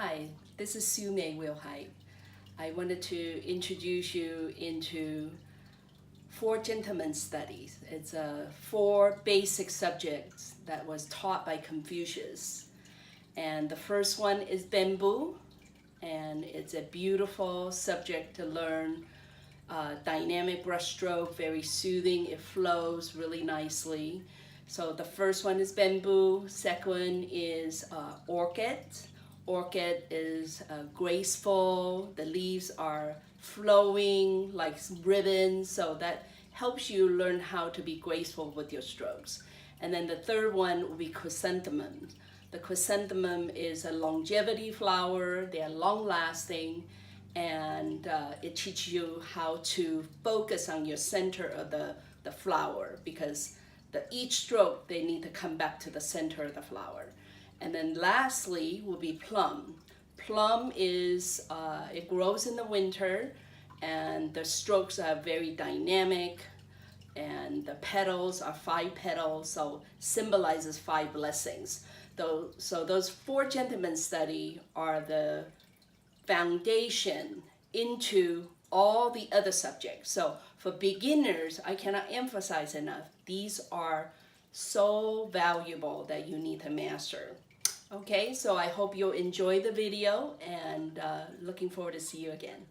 Hi, this is Suemae Wilhite. I wanted to introduce you into Four Gentlemen Studies. It's four basic subjects that was taught by Confucius. And the first one is bamboo, and it's a beautiful subject to learn. Dynamic brushstroke, very soothing, it flows really nicely. So the first one is bamboo, second one is orchid. Orchid is graceful, the leaves are flowing like ribbons, so that helps you learn how to be graceful with your strokes. And then the third one will be chrysanthemum. The chrysanthemum is a longevity flower, they are long lasting, and it teaches you how to focus on your center of the flower, because each stroke they need to come back to the center of the flower. And then lastly will be plum. Plum is, it grows in the winter, and the strokes are very dynamic, and the petals are 5 petals, so symbolizes 5 blessings. So those Four Gentlemen study are the foundation into all the other subjects. So for beginners, I cannot emphasize enough, these are so valuable that you need to master. Okay, so I hope you'll enjoy the video, and looking forward to see you again.